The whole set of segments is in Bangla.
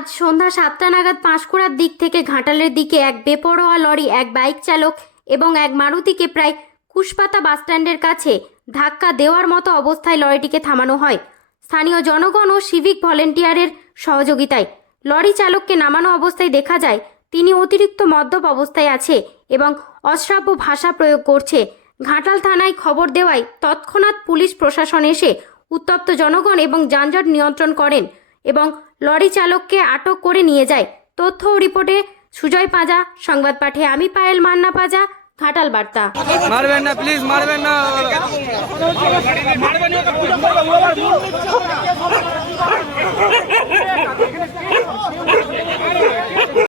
আজ সন্ধ্যা সাতটা নাগাদ পাঁশকুড়ার দিক থেকে ঘাটালের দিকে এক বেপরোয়া লরি, এক বাইক চালক এবং এক মারুতিকে প্রায় কুশপাতা বাসস্ট্যান্ডের কাছে ধাক্কা দেওয়ার মতো অবস্থায় লরিটিকে থামানো হয়। স্থানীয় জনগণ ও সিভিক ভলেন্টিয়ারের সহযোগিতায় লরি চালককে নামানো অবস্থায় দেখা যায়, তিনি অতিরিক্ত মদ্যপ অবস্থায় আছে এবং অশ্রাব্য ভাষা প্রয়োগ করছে। ঘাটাল থানায় খবর দেওয়ায় তৎক্ষণাৎ পুলিশ প্রশাসন এসে উত্তপ্ত জনগণ এবং যানজট নিয়ন্ত্রণ করেন এবং লরি চালককে আটক করে নিয়ে যায়। তথ্য রিপোর্টে সুজয় পাজা সংবাদ পাঠে আমি পায়েল মান্না পাজা ঘাটাল বার্তা। মারবেন না প্লিজ মারবেন না।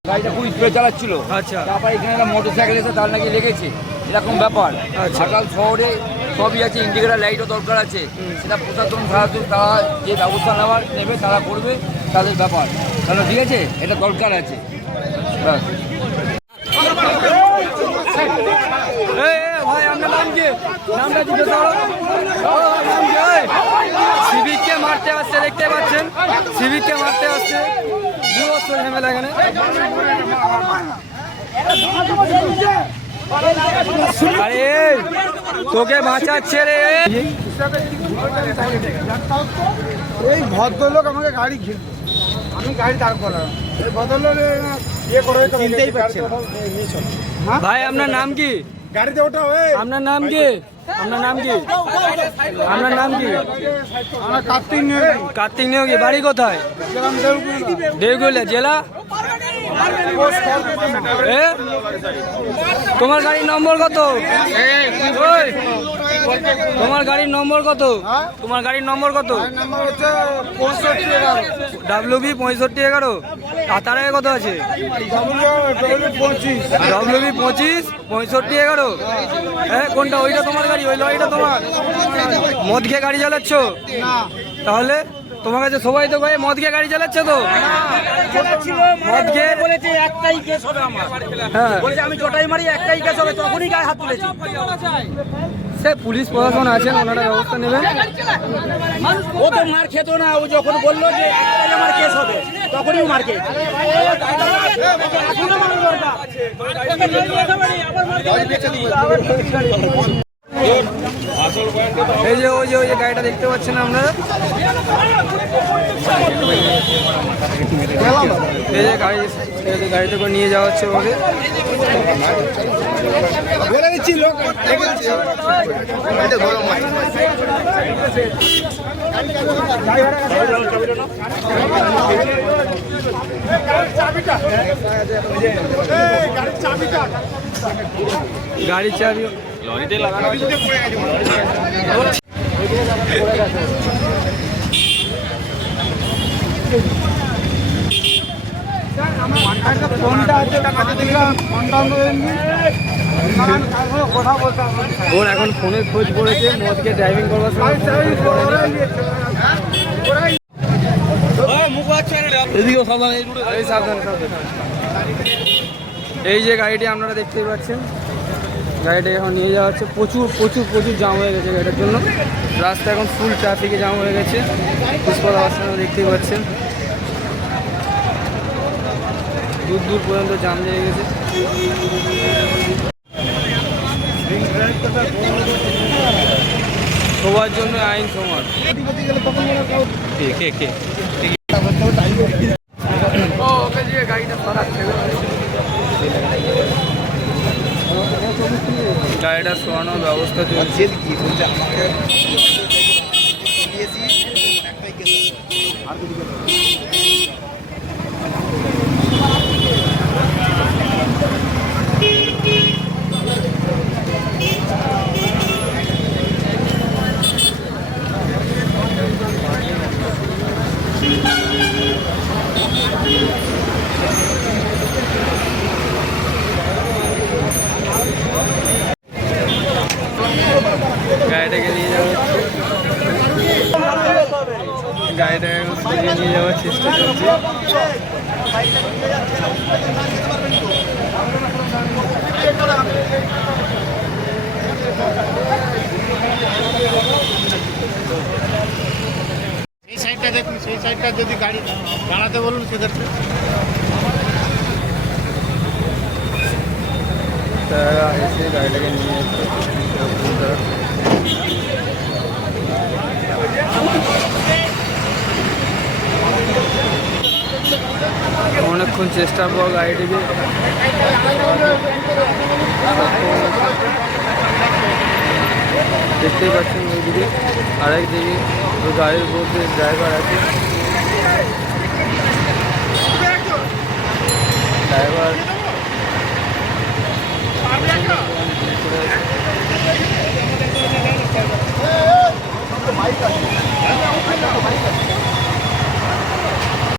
গাড়িটা খুব স্পিড চালাচ্ছিল। আচ্ছা। তারপরে এখানে একটা মোটর সাইকেল এসে তার নাকি লেগেছে। এরকম ব্যাপার। আচ্ছা। ঘাটাল শহরে সবই আছে ইন্ডিকেটার লাইটও দরকার আছে। সেটা প্রশাসন সাহায্য তারা যে ব্যবস্থা নেওয়ার নেবে তারা করবে। তাদের ব্যাপার। তাহলে ঠিক আছে? এটা দরকার আছে। ভাই নাম কি? নামটা জিজ্ঞেস? সিভিককে মারতে আসছে, দেখতে পাচ্ছেন? সিভিককে মারতে আসছে। দু বছর ঝামেলা এখানে। তোকে বাঁচাচ্ছে রে। এই ভদ্রলোক আমাকে গাড়ি ঘিরল আমি গাড়ি দাঁড় করালাম এই ভদ্রলোক ইয়ে করে চিনতেই পারছে ভাই আপনার নাম কি গাড়িতে ওঠা হয়ে আপনার নাম কি আপনার নাম কি আপনার নাম কি কার্তিক নিয়োগী কার্তিক নিয়োগী বাড়ি কোথায় গেলাম জেলা? তোমার গাড়ির নম্বর কত? তোমার গাড়ির নম্বর কত? তোমার গাড়ির নম্বর কত? ডাব্লিউ বি পঁয়ষট্টি এগারো। আর তার আগে কত আছে? ডাব্লিউ বি পঁচিশ পঁয়ষট্টি এগারো। হ্যাঁ কোনটা? ওইটা তোমার গাড়ি ওই লরিটা তোমার? মদ খেয়ে গাড়ি চালাচ্ছ? তাহলে? তোমার কাছে সবাই তো কয়ে মদ খেয়ে গাড়ি চালাচ্ছে তো? মদ খেয়ে বলেছে একটাই কেস হবে আমার হ্যাঁ। বলেছে আমি জটাই মারি একটাই কেস হবে তখনই গায়ে হাত তুলেছি সে পুলিশ প্রশাসন আছেন ওনারা ব্যবস্থা নেবেন। ও তো মার খেত না ও যখন বলল যে একটাই আমার কেস হবে তখনই মার খেয়েছে। এই যে ওই যে ওই যে গাড়িটা দেখতে পাচ্ছেন আপনারা এই যে গাড়ি এই যে গাড়িতে করে নিয়ে যাওয়া হচ্ছে ওকে গাড়ির চাবি। বলতে হবে ওর এখন ফোনের খোঁজ পড়েছে মদকে ড্রাইভিং করবার সময়। এই যে গাড়িটি আপনারা দেখতেই পাচ্ছেন গাড়িটা এখন নিয়ে যাওয়া হচ্ছে। প্রচুর প্রচুর প্রচুর জাম হয়ে গেছে গাড়িটার জন্য। রাস্তা এখন ফুল ট্রাফিকে জাম হয়ে গেছে। পুষ্পা রাস্তা দেখতেই পাচ্ছেন। দূর দূর পর্যন্ত জাম লেগে গেছে। সবার জন্য আইন সমান কে কে কে? ও ওকে দিয়ে গাড়িটা গাড়িটা সরানোর ব্যবস্থা চলছে। গাড়িটাকে নিয়ে যাওয়া হচ্ছে এখন সরিয়ে নিয়ে যাওয়ার চেষ্টা চলছে। সাইডটা দেখুন সেই সাইডটা যদি গাড়ি দাঁড়াতে বলুন সেদেরকে তারা এসে গাড়িটাকে নিয়ে এসে অনেকক্ষণ চেষ্টার পর গাড়িটিকে দেখতেই পাচ্ছেন ওইদিকে আরেক দিকে ওই গাড়ির মধ্যে ড্রাইভার আছে ড্রাইভার